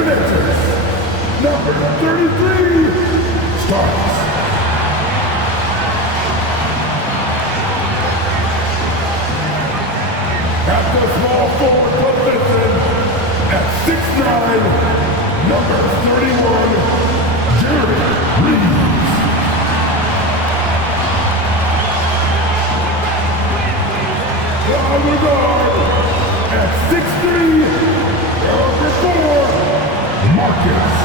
Terminators, number 33, starts. At the small forward position, at 6'9", number 31, Jerry Reeves. The other guard, at 6'3", number 4, Marcus.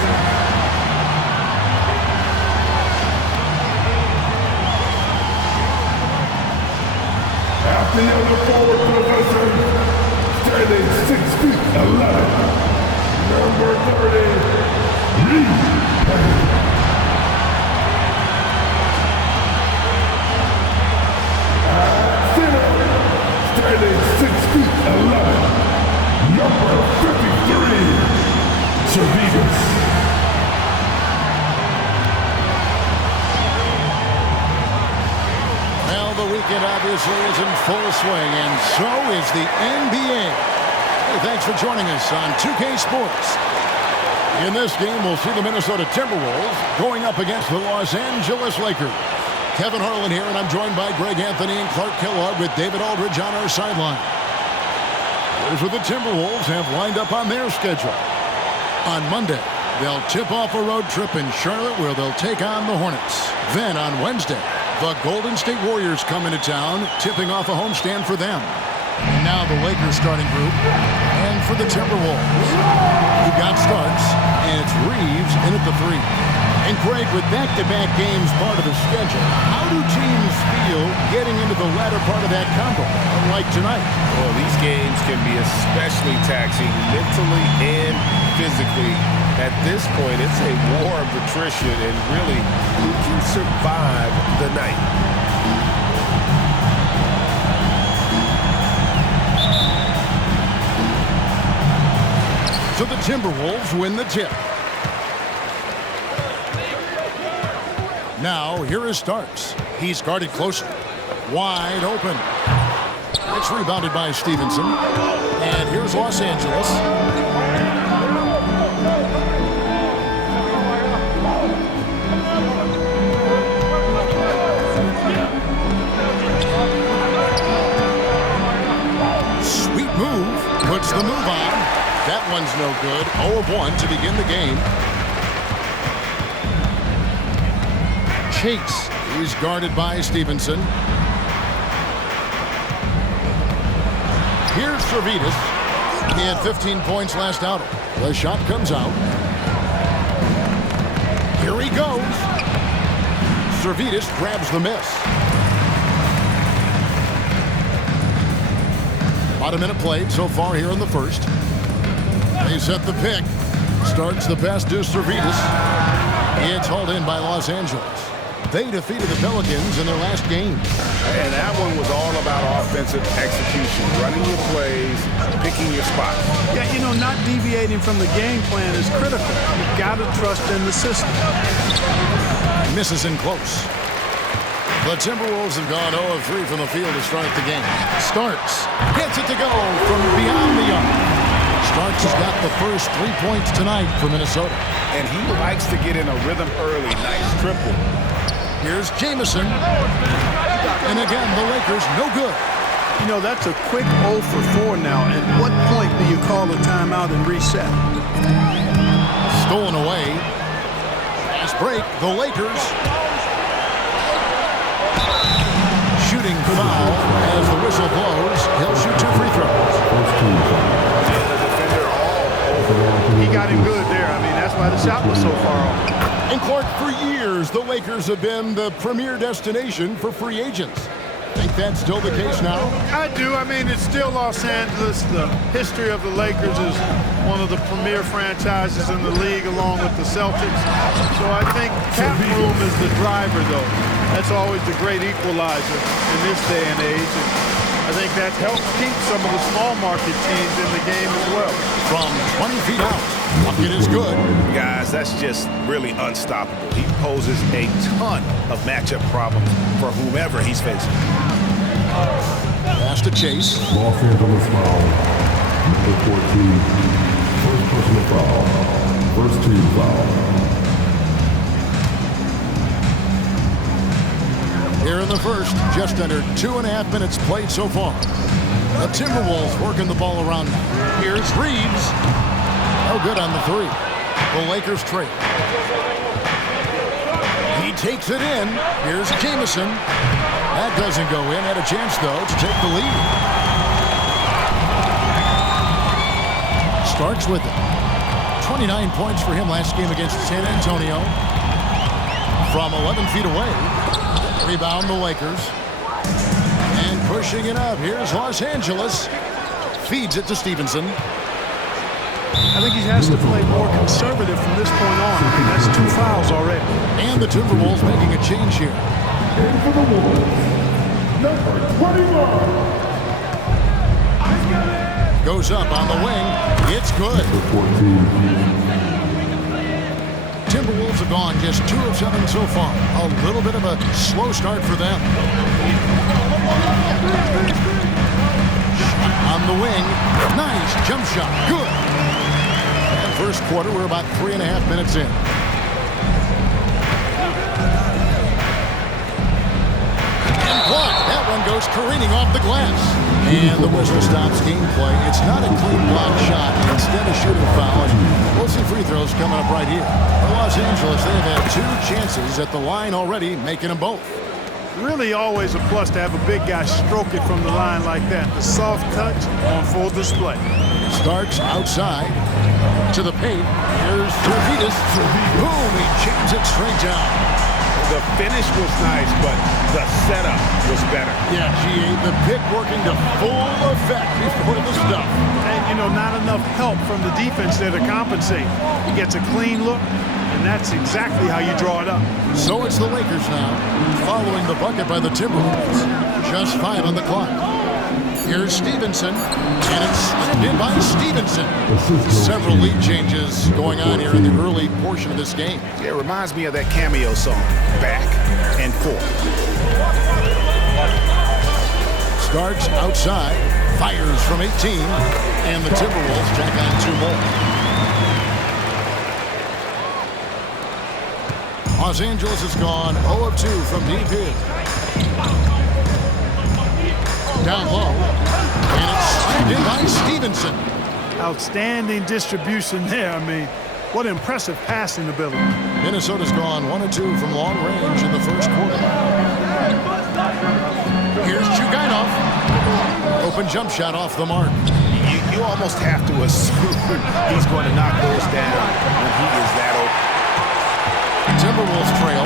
At the other forward position, standing 6 feet 11, number 30, Lee Payne. At center, standing 6 feet 11, number 53, Servetus. The weekend obviously is in full swing, and so is the NBA. Hey, thanks for joining us on 2K Sports. In this game, we'll see the Minnesota Timberwolves going up against the Los Angeles Lakers. Kevin Harlan here, and I'm joined by Greg Anthony and Clark Kellogg with David Aldridge on our sideline. Here's what the Timberwolves have lined up on their schedule. On Monday, they'll tip off a road trip in Charlotte where they'll take on the Hornets. Then on Wednesday, the Golden State Warriors come into town, tipping off a homestand for them. And now the Lakers starting group. And for the Timberwolves, you've got Starks, and it's Reeves in at the 3. And Greg, with back-to-back games part of the schedule, how do teams feel getting into the latter part of that combo, like tonight? Well, these games can be especially taxing mentally and physically. At this point, it's a war of attrition, and really, who can survive the night? So the Timberwolves win the tip. Now, here is Starks. He's guarded closely. Wide open. It's rebounded by Stevenson. And here's Los Angeles. Puts the move on. That one's no good. 0 of 1 to begin the game. Chase is guarded by Stevenson. Here's Servetus. He had 15 points last outing. The shot comes out. Here he goes. Servetus grabs the miss. About a minute played so far here in the first. They set the pick. Starts the pass to Servetus. It's hauled in by Los Angeles. They defeated the Pelicans in their last game. And that one was all about offensive execution, running your plays, picking your spots. Yeah, you know, not deviating from the game plan is critical. You've got to trust in the system. Misses in close. The Timberwolves have gone 0 of 3 from the field to start the game. Starks gets it to go from beyond the arc. Starks has got the first 3 points tonight for Minnesota. And he likes to get in a rhythm early. Nice triple. Here's Jamison. And again, the Lakers no good. You know, that's a quick 0 for 4 now. At what point do you call a timeout and reset? Stolen away. Fast break. The Lakers. Shooting foul as the whistle blows. He'll shoot 2 free throws. He got him good there. I mean, that's why the shot was so far off. And Clark, for years, the Lakers have been the premier destination for free agents. Think that's still the case now? I do. I mean, it's still Los Angeles. The history of the Lakers is one of the premier franchises in the league, along with the Celtics. So I think cap room is the driver, though. That's always the great equalizer in this day and age. And I think that helps keep some of the small market teams in the game as well. From 20 feet out, bucket is good. Guys, that's just really unstoppable. He poses a ton of matchup problems for whomever he's facing. Pass to Chase. Los Angeles foul. Number 14. First personal foul. foul. Here in the first, just under 2.5 minutes played so far. The Timberwolves working the ball around now. Here's Reeves. No good on the three. The Lakers trail. He takes it in. Here's Jamison. That doesn't go in. Had a chance, though, to take the lead. Starks with it. 29 points for him last game against San Antonio. From 11 feet away. Rebound the Lakers. And pushing it up. Here's Los Angeles. Feeds it to Stevenson. I think he has to play more conservative from this point on. I mean, that's 2 fouls already. And the Timberwolves making a change here. In for the Wolves, number 21. Goes up on the wing. It's good. For 14. Timberwolves have gone just 2 of 7 so far. A little bit of a slow start for them. On the wing. Nice jump shot. Good. And first quarter, we're about 3.5 minutes in. And blocked. That one goes careening off the glass. And the whistle stops gameplay. It's not a clean block shot. Instead, a shooting foul. And we'll see free throws coming up right here. For Los Angeles, they've had 2 chances at the line already, making them both. Really always a plus to have a big guy stroke it from the line like that. The soft touch on full display. Starks outside to the paint. Here's Servidis. Boom, he jams it straight down. The finish was nice, but the setup was better. Yeah, GA, the pick working to full effect before the stuff. And, you know, not enough help from the defense there to compensate. He gets a clean look, and that's exactly how you draw it up. So it's the Lakers now, following the bucket by the Timberwolves. Just 5 on the clock. Here's Stevenson, and it's slammed in by Stevenson. Several lead changes going on here in the early portion of this game. It reminds me of that Cameo song, Back and Forth. Starks outside, fires from 18, and the Timberwolves tack on 2 more. Los Angeles has gone 0 of 2 from deep here. Down low, and it's slammed in by Stevenson. Outstanding distribution there. I mean, what impressive passing ability. Minnesota's gone 1 of 2 from long range in the first quarter. Here's Chugainov. Open jump shot off the mark. You almost have to assume he's going to knock those down when he is that open. Timberwolves trail.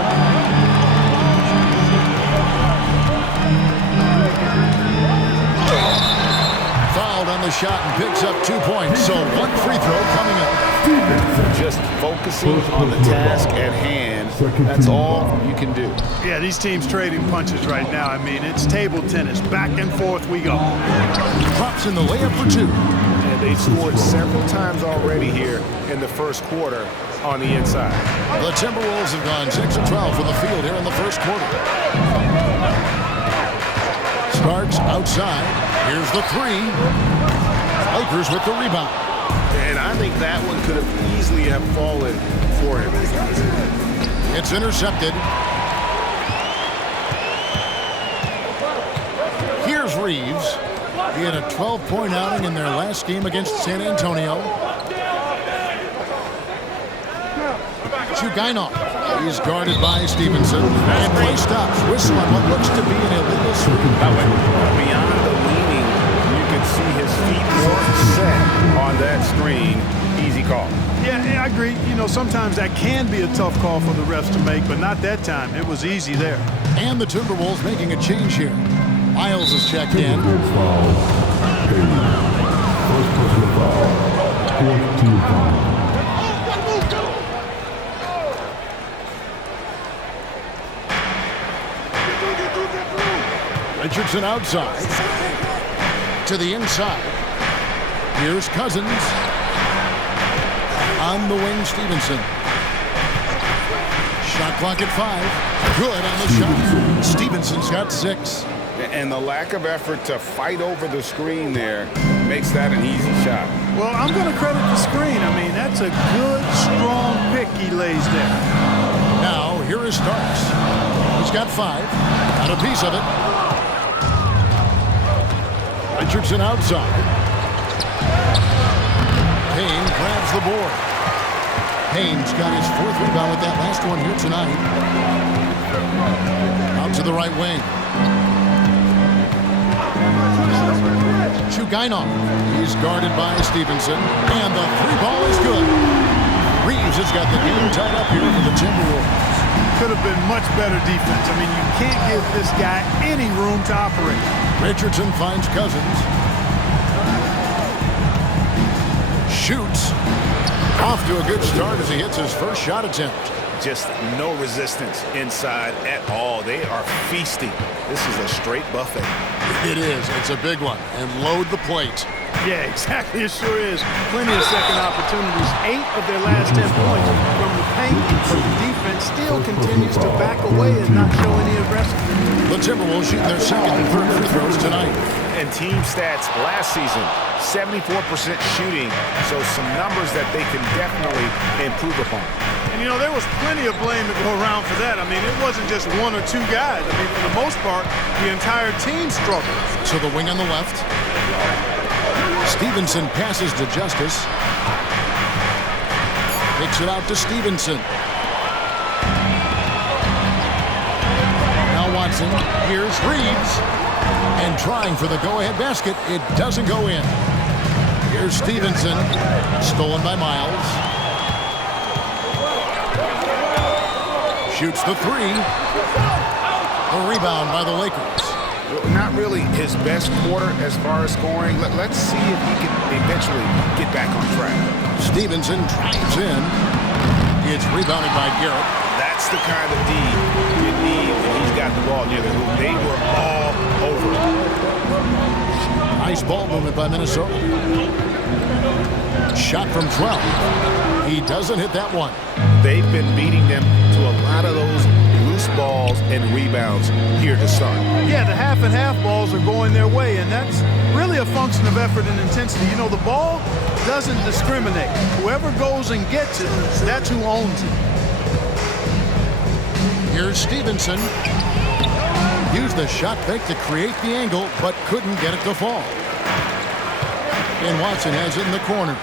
Fouled on the shot and picks up 2 points. So 1 free throw coming up. Just focusing on the task at hand. That's all you can do. Yeah, these teams trading punches right now. I mean, it's table tennis. Back and forth we go. Drops in the layup for 2. And they've scored several times already here in the first quarter on the inside. The Timberwolves have gone 6 of 12 from the field here in the first quarter. Starks outside. Here's the 3. Lakers with the rebound. And I think that one could have easily have fallen for him. It's intercepted. Here's Reeves. He had a 12-point outing in their last game against San Antonio. Chugainov. He's guarded by Stevenson. And play stops. Whistle on what looks to be an illegal screen. Beyond the leaning, you can see his feet weren't set on that screen. Easy call. Yeah, I agree. You know, sometimes that can be a tough call for the refs to make, but not that time. It was easy there. And the Timberwolves making a change here. Miles is checked in. First personal foul. 4th team foul. Richardson outside. To the inside. Here's Cousins. On the wing, Stevenson. Shot clock at 5. Good on the shot. Stevenson's got 6. And the lack of effort to fight over the screen there makes that an easy shot. Well, I'm going to credit the screen. I mean, that's a good, strong pick 5. Got a piece of it. Richardson outside. Payne grabs the board. Payne's got his 4th rebound with that last one here tonight. Out to the right wing. Chugainov. He's guarded by Stevenson. And the 3-ball is good. Reeves has got the game tied up here for the Timberwolves. Could have been much better defense. I mean, you can't give this guy any room to operate. Richardson finds Cousins. Shoots. Off to a good start as he hits his first shot attempt. Just no resistance inside at all. They are feasting. This is a straight buffet. It is. It's a big one. And load the plate. Yeah, exactly. It sure is. Plenty of second opportunities. 8 of their last 10 points from the paint, but the defense still continues to back away and not show any aggressiveness. The Timberwolves shooting their second and third free throws tonight. And team stats last season, 74% shooting, so some numbers that they can definitely improve upon. And, you know, there was plenty of blame to go around for that. I mean, it wasn't just 1 or 2 guys. I mean, for the most part, the entire team struggled. To the wing on the left. Stevenson passes to Justice. Picks it out to Stevenson. Now Watson. Here's Reeves. And trying for the go-ahead basket. It doesn't go in. Here's Stevenson. Stolen by Miles. Shoots the 3. A rebound by the Lakers. Not really his best quarter as far as scoring. Let's see if he can eventually get back on track. Stevenson drives in. It's rebounded by Garrett. That's the kind of D you need when he's got the ball near the hoop. They were all over. Nice ball movement by Minnesota. Shot from 12. He doesn't hit that one. They've been beating them to a lot of those loose balls and rebounds here to start. Yeah, the half and half balls are going their way, and that's really a function of effort and intensity. You know, the ball doesn't discriminate. Whoever goes and gets it, that's who owns it. Here's Stevenson. Used the shot fake to create the angle, but couldn't get it to fall. And Watson has it in the corner.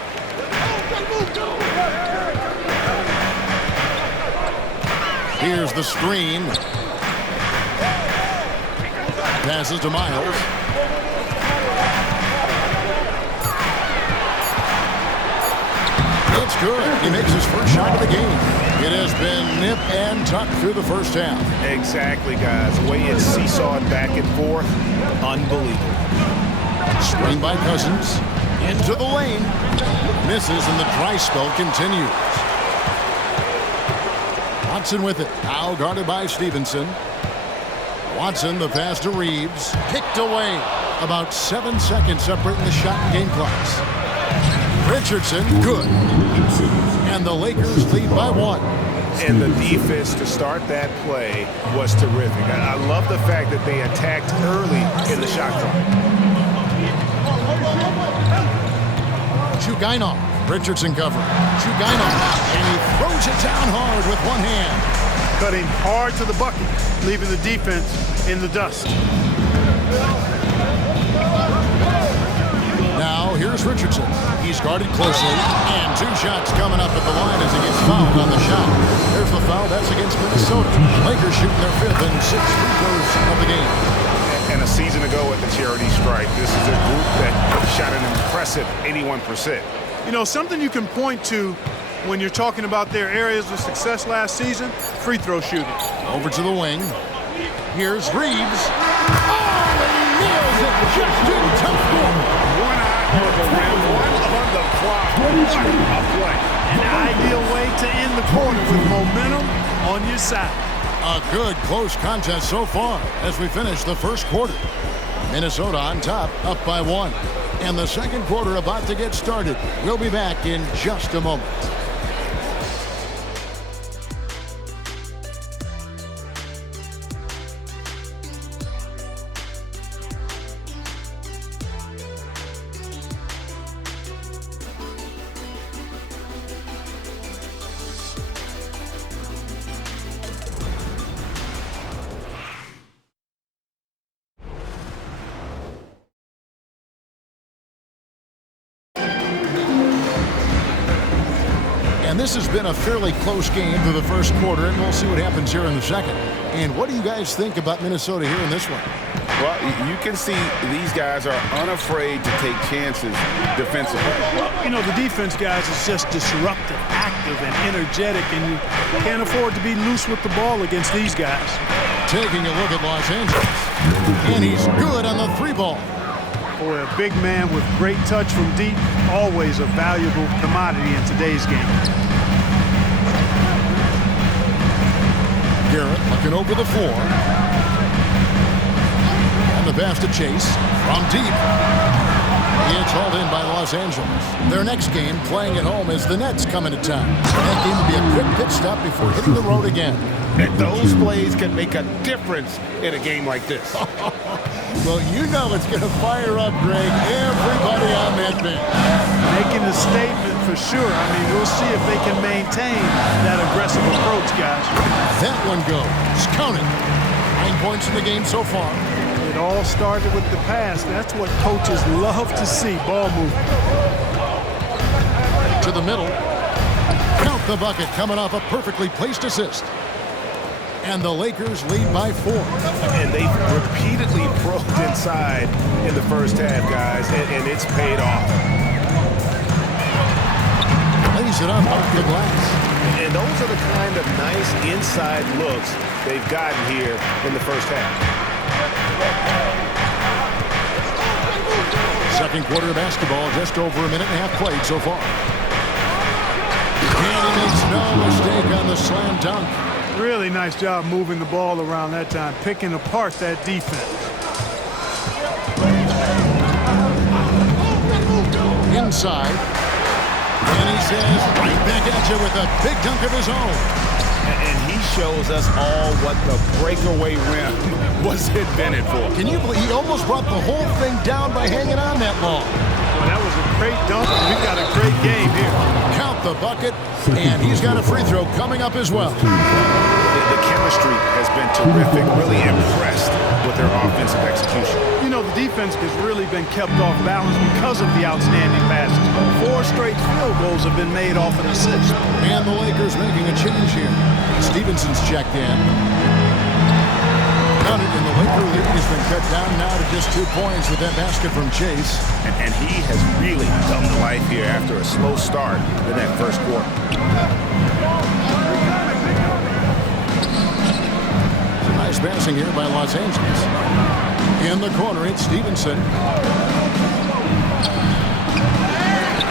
Here's the screen. Passes to Miles. It's good. He makes his first shot of the game. It has been nip and tuck through the first half. Exactly, guys. The way it's seesawed back and forth, unbelievable. Screen by Cousins. Into the lane. Misses, and the dry spell continues. Watson with it. Now guarded by Stevenson. Watson, the pass to Reeves. Kicked away. About 7 seconds separating the shot and game clocks. Richardson, good. And the Lakers lead by 1. And the defense to start that play was terrific. I love the fact that they attacked early in the shot clock. Chugainov. Richardson covering. Chugainov. And he throws it down hard with one hand. Cutting hard to the bucket, leaving the defense in the dust. Now here's Richardson. He's guarded closely. And 2 shots coming up at the line as he gets fouled on the shot. There's the foul. That's against Minnesota. Lakers shooting their 5th and 6th free throws of the game. And a season ago at the charity stripe, this is a group that shot an impressive 81%. You know, something you can point to when you're talking about their areas of success last season, free throw shooting. Over to the wing. Here's Reeves. Oh, and he nails it just in time. One eye on the rim, one on the clock. What a play. An ideal way to end the quarter with momentum on your side. A good close contest so far as we finish the first quarter. Minnesota on top, up by 1. And the second quarter about to get started. We'll be back in just a moment. And this has been a fairly close game through the first quarter, and we'll see what happens here in the second. And what do you guys think about Minnesota here in this one? Well, you can see these guys are unafraid to take chances defensively. Well, you know, the defense, guys, is just disruptive, active, and energetic, and you can't afford to be loose with the ball against these guys. Taking a look at Los Angeles. And he's good on the three ball. Boy, a big man with great touch from deep, always a valuable commodity in today's game. Garrett looking over the floor. And the pass to Chase from deep. It's hauled in by Los Angeles. Their next game, playing at home, is the Nets coming to town. That game will be a quick pit stop before hitting the road again. And those plays can make a difference in a game like this. Well, you know it's going to fire up, Greg, everybody on that bench. Making a statement for sure. I mean, we'll see if they can maintain that aggressive approach, guys. That one goes. Count it. 9 points in the game so far. It all started with the pass. That's what coaches love to see, ball movement. To the middle. Count the bucket coming off a perfectly placed assist. And the Lakers lead by 4. And they repeatedly probed inside in the first half, guys, and it's paid off. Lays it up off the glass. And those are the kind of nice inside looks they've gotten here in the first half. Second quarter of basketball, just over a minute and a half played so far. And he makes no mistake on the slam dunk. Really nice job moving the ball around that time, picking apart that defense. Inside. And he says, right back at you with a big dunk of his own. And he shows us all what the breakaway rim was invented for. Can you believe he almost brought the whole thing down by hanging on that long? Well, that was a great dunk, and we've got a great game here. Count the bucket, and he's got a free throw coming up as well. The chemistry has been terrific. Really impressed with their offensive execution. You know, the defense has really been kept off balance because of the outstanding passes. 4 straight field goals have been made off an assist. And the Lakers making a change here. Stevenson's checked in. Counted, and the Laker lead has been cut down now to just 2 points with that basket from Chase. And he has really come to life here after a slow start in that first quarter. Nice passing here by Los Angeles. In the corner, it's Stevenson.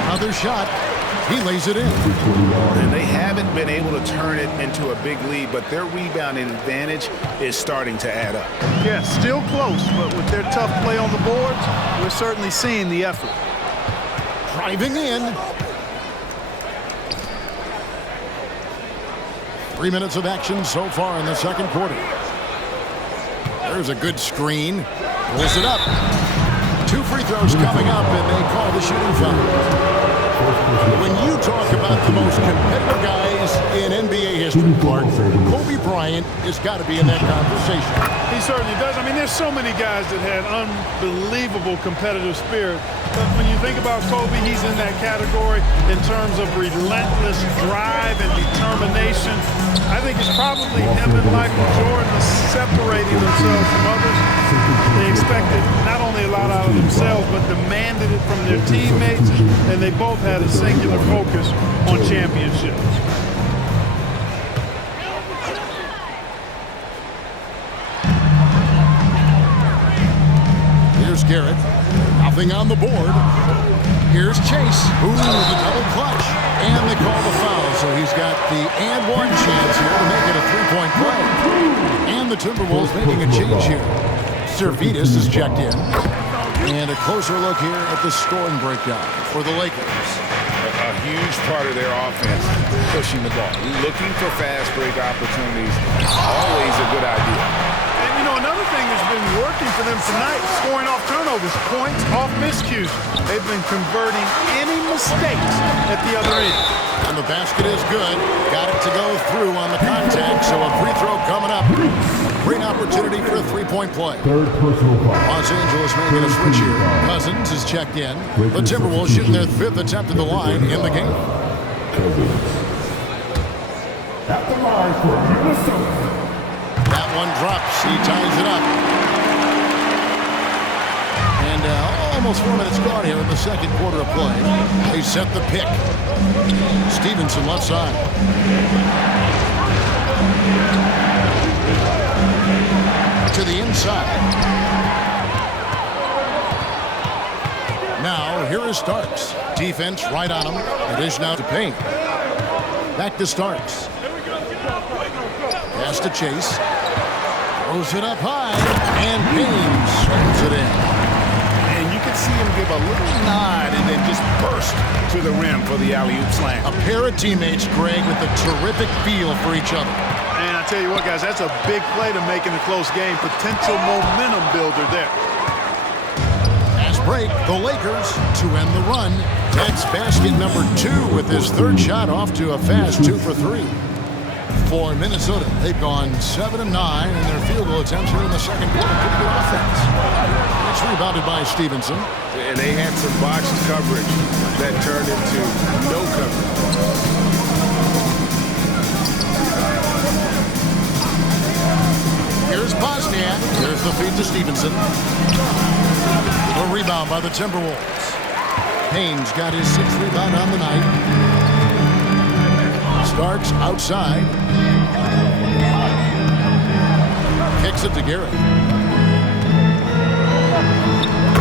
Another shot. He lays it in. And they haven't been able to turn it into a big lead, but their rebounding advantage is starting to add up. Yeah, still close, but with their tough play on the boards, we're certainly seeing the effort. Driving in. 3 minutes of action so far in the second quarter. There's a good screen. Pulls it up. 2 free throws coming up, and they call the shooting foul. When you talk about the most competitive guys in NBA history, Clark, Kobe Bryant has got to be in that conversation. He certainly does. I mean, there's so many guys that had unbelievable competitive spirit. But when you think about Kobe, he's in that category in terms of relentless drive and determination. I think it's probably him and Michael Jordan separating themselves from others. They expected not only a lot out of themselves, but demanded it from their teammates, and they both had a singular focus on championships. Here's Garrett. Nothing on the board. Here's Chase. Ooh, the double clutch. And they call the foul, so he's got the and one chance here to make it a three-point play. And the Timberwolves making a change here. Servetus is checked in. And a closer look here at the scoring breakdown for the Lakers. A huge part of their offense, pushing the ball. Looking for fast break opportunities, always a good idea. And, you know, another thing that's been working for them tonight, scoring off turnovers, points off miscues. They've been converting any mistakes at the other end. And the basket is good. Got it to go through on the contact, so a free throw coming up. Great opportunity for a three-point play. Third personal foul. Los Angeles making a switch here. Cousins is checked in. The Timberwolves shooting their 5th attempt at the line in the game. At the line for Minnesota. That one drops. He ties it up. And almost 4 minutes gone here in the second quarter of play. They set the pick. Stevenson left side. To the inside. Now, here is Starks. Defense right on him. It is now to Payne. Back to Starks. Pass to Chase. Throws it up high. And Payne swings it in. And you can see him give a little nod and then just burst to the rim for the alley-oop slam. A pair of teammates, Greg, with a terrific feel for each other. And I tell you what, guys, that's a big play to make in a close game. Potential momentum builder there. Fast break, the Lakers to end the run. That's basket number 2 with his third shot off to a fast 2 for 3. For Minnesota, they've gone 7 of 9 in their field goal attempts here in the second quarter. Pretty good offense. It's rebounded by Stevenson. And they had some botched coverage that turned into no coverage. Here's Bosniak. There's the feed to Stevenson. A rebound by the Timberwolves. Payne's got his 6th rebound on the night. Starks outside. Kicks it to Garrett.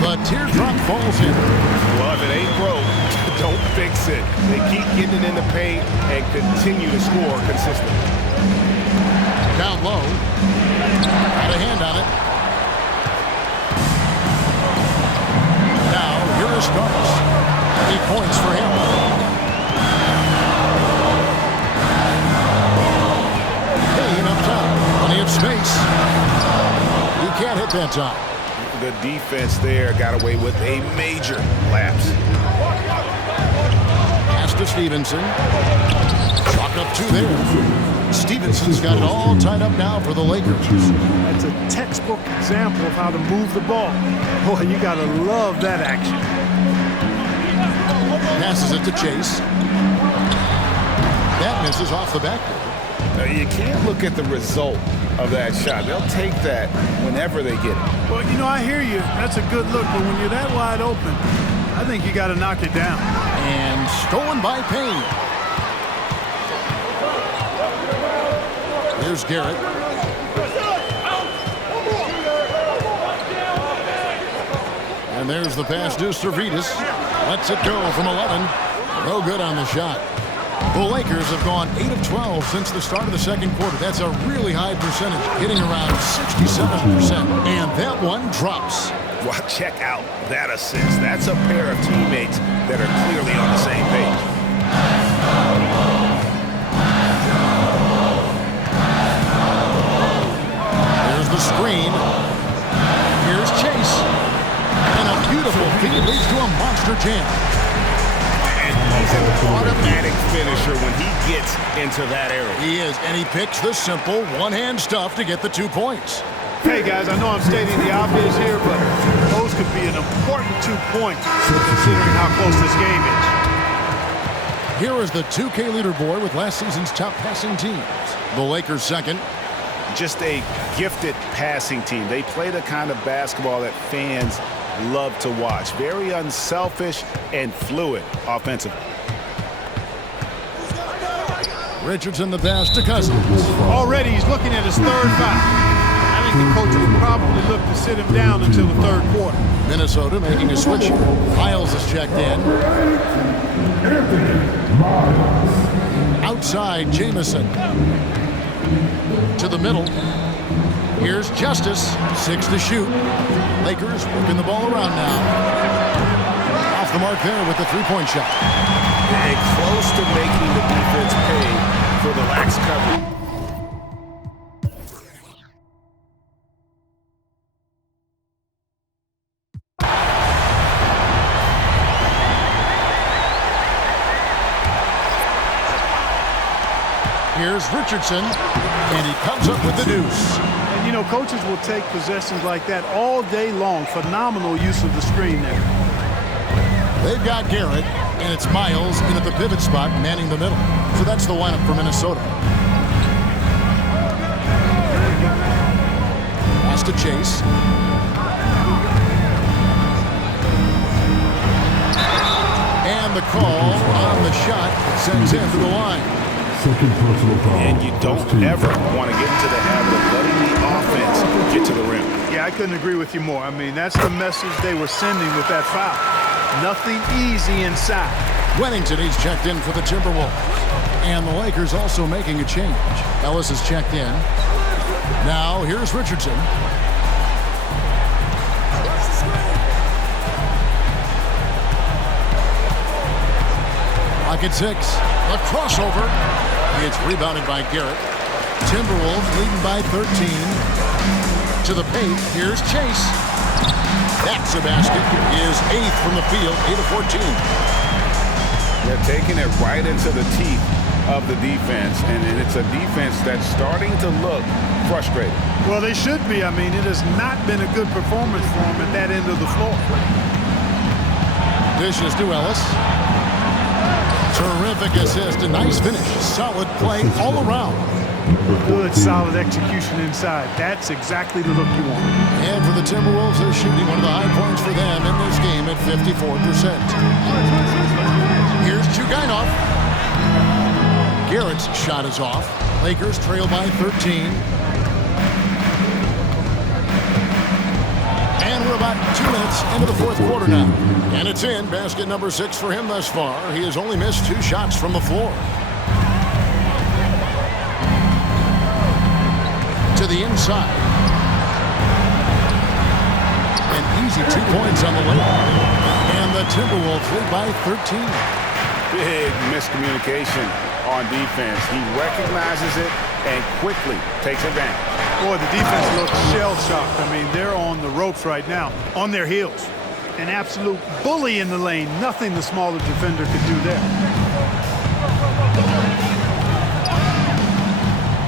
The teardrop falls in. Well, if it ain't broke, don't fix it. They keep getting it in the paint and continue to score consistently. Down low. Got a hand on it. Now, here is Starks. 8 points for him. Payne up top. Plenty of space. He can't hit that time. The defense there got away with a major lapse. Pass to Stevenson. Chalk up 2 there. Stevenson's got it all tied up now for the Lakers. That's a textbook example of how to move the ball. Boy, you got to love that action. Passes it to Chase. That misses off the backboard. Now, you can't look at the result of that shot. They'll take that whenever they get it. Well, you know, I hear you. That's a good look, but when you're that wide open, I think you got to knock it down. And stolen by Payne. Here's Garrett. And there's the pass to Servetus. Lets it go from 11. No good on the shot. The Lakers have gone 8 of 12 since the start of the second quarter. That's a really high percentage, hitting around 67%. And that one drops. Well, check out that assist. That's a pair of teammates that are clearly on the same page. There's the screen. Here's Chase. And a beautiful feed leads to a monster jam. He's an automatic finisher when he gets into that area. He is, and he picks the simple one-hand stuff to get the 2 points. Hey, guys, I know I'm stating the obvious here, but those could be an important 2 points considering how close this game is. Here is the 2K leaderboard with last season's top passing teams. The Lakers second. Just a gifted passing team. They play the kind of basketball that fans love to watch. Very unselfish and fluid offensively. Richardson the pass to Cousins. Already he's looking at his 3rd foul. I think the coach will probably look to sit him down until the 3rd quarter. Minnesota making a switch here. Miles is checked in. Outside, Jamison. To the middle. Here's Justice. 6 to shoot. Lakers working the ball around now. Off the mark there with the 3-point shot. And close to making the defense pay for the lax coverage. Here's Richardson, and he comes up with the deuce. And, you know, coaches will take possessions like that all day long. Phenomenal use of the screen there. They've got Garrett, and it's Miles in at the pivot spot, manning the middle. So that's the lineup for Minnesota. to Chase. And the call on the shot sends him to the line. Second personal foul. And you don't ever want to get into the habit of letting the offense get to the rim. Yeah, I couldn't agree with you more. I mean, that's the message they were sending with that foul. Nothing easy inside. Wennington, he's checked in for the Timberwolves. And the Lakers also making a change. Ellis is checked in. Now, here's Richardson. Pocket 6. A crossover. It's rebounded by Garrett. Timberwolves leading by 13. To the paint. Here's Chase. That's a basket. His 8th from the field. 8 of 14. They're taking it right into the teeth of the defense, and it's a defense that's starting to look frustrated. Well, they should be. I mean, it has not been a good performance for them at that end of the floor. Dishes to Ellis. Terrific assist. A nice finish. Solid play all around. Good, solid execution inside. That's exactly the look you want. And for the Timberwolves, they're shooting one of the high points for them in this game at 54%. Here's Chugainov. Garrett's shot is off. Lakers trail by 13. And we're about 2 minutes into the fourth quarter now. And it's in. Basket number 6 for him thus far. He has only missed 2 shots from the floor. To the inside. An easy 2 points on the layup. And the Timberwolves lead by 13. Big miscommunication on defense. He recognizes it and quickly takes advantage. Boy, the defense looks shell-shocked. I mean, they're on the ropes right now, on their heels. An absolute bully in the lane. Nothing the smaller defender could do there.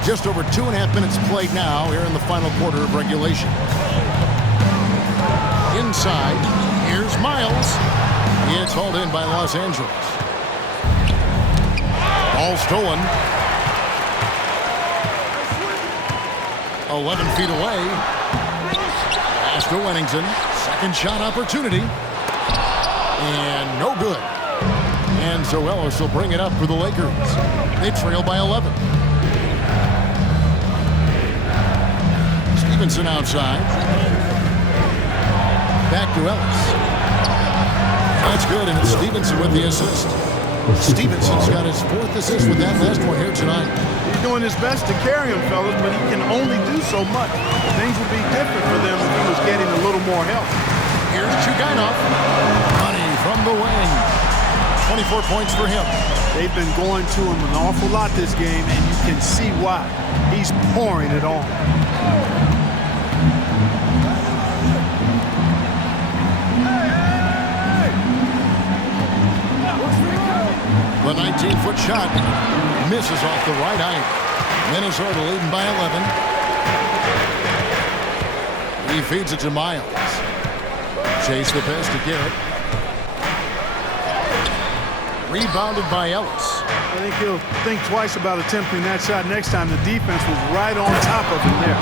Just over 2.5 minutes played now here in the final quarter of regulation. Inside, here's Miles. It's hauled in by Los Angeles. Ball stolen. 11 feet away. Pass to Wennington. Second shot opportunity. And no good. And so Ellis will bring it up for the Lakers. They trail by 11. Stevenson outside. Back to Ellis. That's good, and it's Stevenson with the assist. Stevenson's got his 4th assist with that last one here tonight. He's doing his best to carry him, fellas, but he can only do so much. Things would be different for them if he was getting a little more help. Here's Chugainov. Money from the wing. 24 points for him. They've been going to him an awful lot this game, and you can see why. He's pouring it on. The 19-foot shot misses off the right eye. Minnesota leading by 11. He feeds it to Miles. Chase the pass to Garrett. Rebounded by Ellis. I think he'll think twice about attempting that shot next time. The defense was right on top of him there.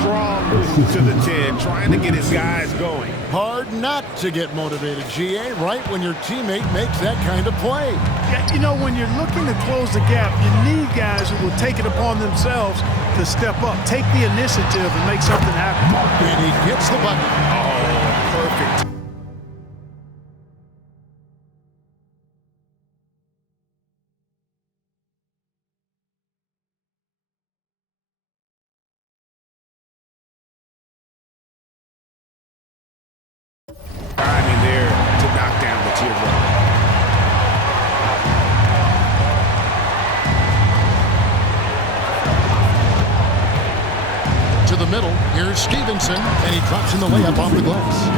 Strong move to the 10, trying to get his guys going. Hard not to get motivated, GA, right when your teammate makes that kind of play. Yeah, you know, when you're looking to close the gap, you need guys who will take it upon themselves to step up, take the initiative, and make something happen. And he gets the bucket. Oh, perfect. Timing there to knock down the teardrop. To the middle, here's Stevenson, and he drops in the layup off the glass.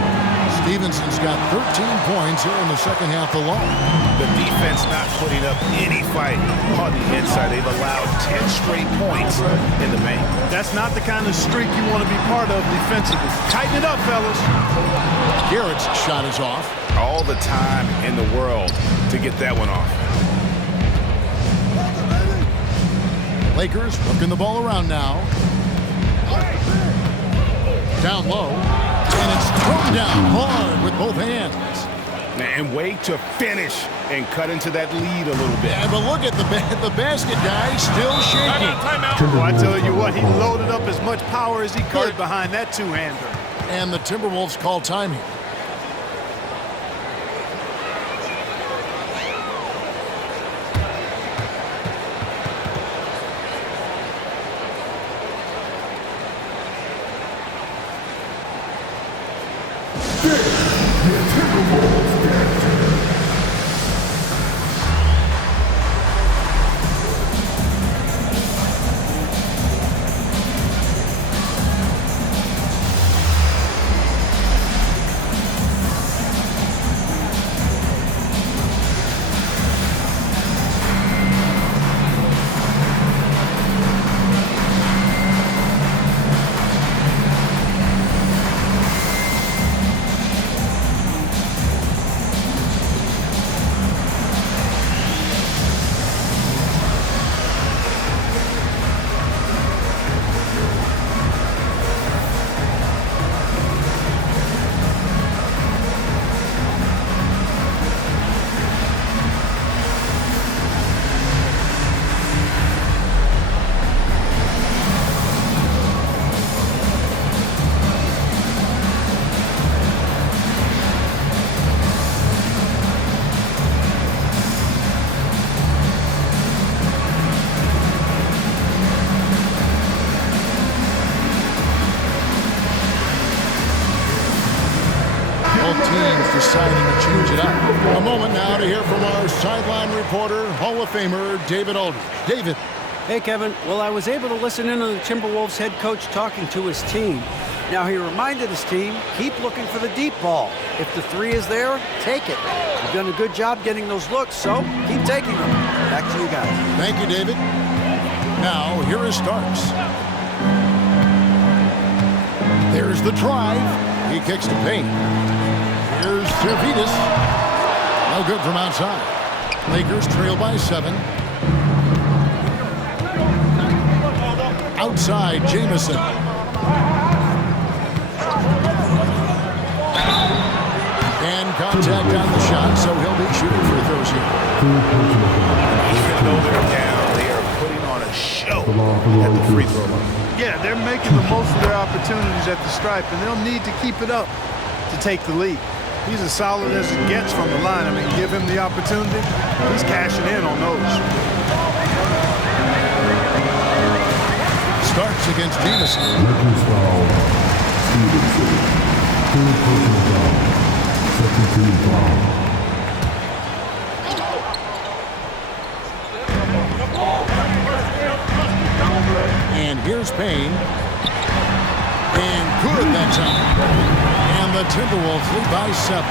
Stevenson's got 13 points here in the second half alone. The defense not putting up any fight on the inside. They've allowed 10 straight points in the paint. That's not the kind of streak you want to be part of defensively. Tighten it up, fellas. Garrett's shot is off. All the time in the world to get that one off. Lakers working the ball around now. Down low. And it's thrown down hard with both hands. And way to finish and cut into that lead a little bit. Yeah, but look at the basket guy still shaking. Well, I tell you what, he loaded up as much power as he could behind that two-hander. And the Timberwolves call time here. Teams deciding to change it up. A moment now to hear from our sideline reporter, Hall of Famer David Aldridge. David. Hey, Kevin. Well, I was able to listen in on the Timberwolves head coach talking to his team. Now, he reminded his team, keep looking for the deep ball. If the three is there, take it. You've done a good job getting those looks, so keep taking them. Back to you guys. Thank you, David. Now, here is Starks. There's the drive. He kicks to paint. Here's Servidis. No good from outside. Lakers trail by 7. Outside, Jamison. And contact on the shot, so he'll be shooting free throws here. Even though they're down, they are putting on a show at the free throw line. Yeah, they're making the most of their opportunities at the stripe, and they'll need to keep it up to take the lead. He's as solid as it gets from the line. I mean, give him the opportunity. He's cashing in on those. Starks against Jamison. And here's Payne. And good that time. And the Timberwolves lead by 7.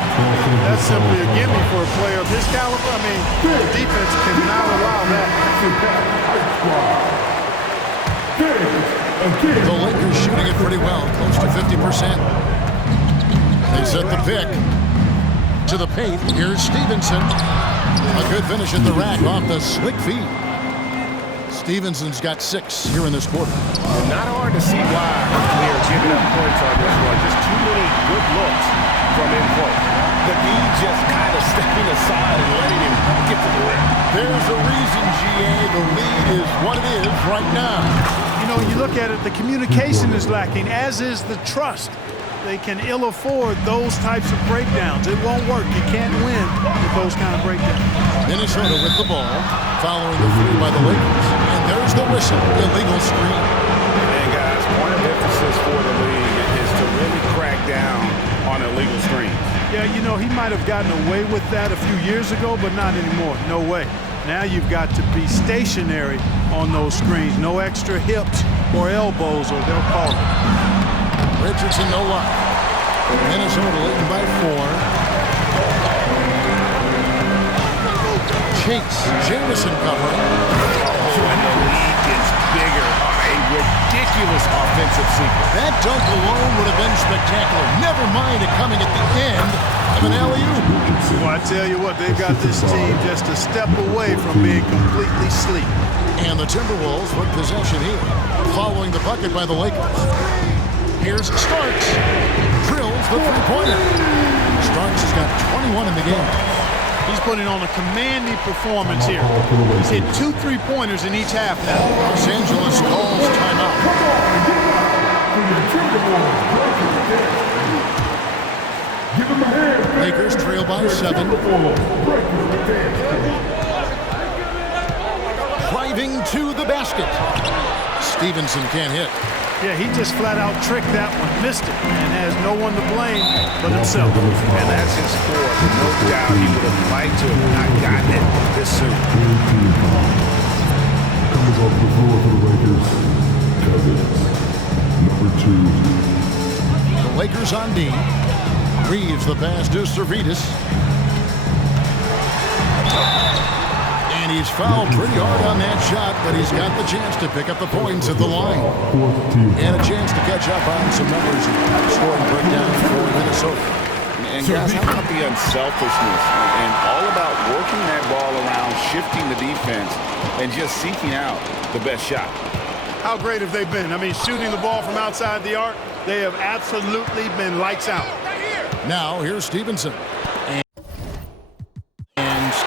That's simply a gimme for a player of his caliber. I mean, the defense cannot allow that. The Lakers shooting it pretty well, close to 50%. They set the pick to the paint. Here's Stevenson. A good finish at the rack off the slick feed. Stevenson's got 6 here in this quarter. Not hard to see why we are giving up points on this one. Just too many good looks from in front. The D just kind of stepping aside and letting him get to the rim. There's a reason, GA, the lead is what it is right now. You know, you look at it, the communication is lacking, as is the trust. They can ill afford those types of breakdowns. It won't work. You can't win with those kind of breakdowns. Minnesota with the ball, following the three by the Lakers. And there's the whistle, illegal screen. And guys, point of emphasis for the league is to really crack down on illegal screens. Yeah, you know, he might have gotten away with that a few years ago, but not anymore. No way. Now you've got to be stationary on those screens. No extra hips or elbows, or they'll call it. Richardson, no luck. Minnesota leading by 4. Chase, Jamison covering. When the lead gets bigger, a ridiculous offensive sequence. That dunk alone would have been spectacular. Never mind it coming at the end of an alley-oop. Well, I tell you what, they've got this team just a step away from being completely asleep. And the Timberwolves with possession here, following the bucket by the Lakers. Here's Starks. Drills the three-pointer. Starks has got 21 in the game. He's putting on a commanding performance here. He's hit 2 3-pointers in each half now. Los Angeles calls timeout. Lakers trail by 7. Driving to the basket. Stevenson can't hit. Yeah, he just flat out tricked that one, missed it, and has no one to blame but himself. And that's his score. No doubt he would have liked to have not gotten it this soon. Coming off the floor for the Lakers, Cousins, number 2. The Lakers on D. Reeves the pass to Servetus. And he's fouled pretty hard on that shot, but he's got the chance to pick up the points at the line. And a chance to catch up on some numbers and scoring breakdown for Minnesota. And guys, how about the unselfishness and all about working that ball around, shifting the defense, and just seeking out the best shot. How great have they been? I mean, shooting the ball from outside the arc, they have absolutely been lights out. Now, here's Stevenson.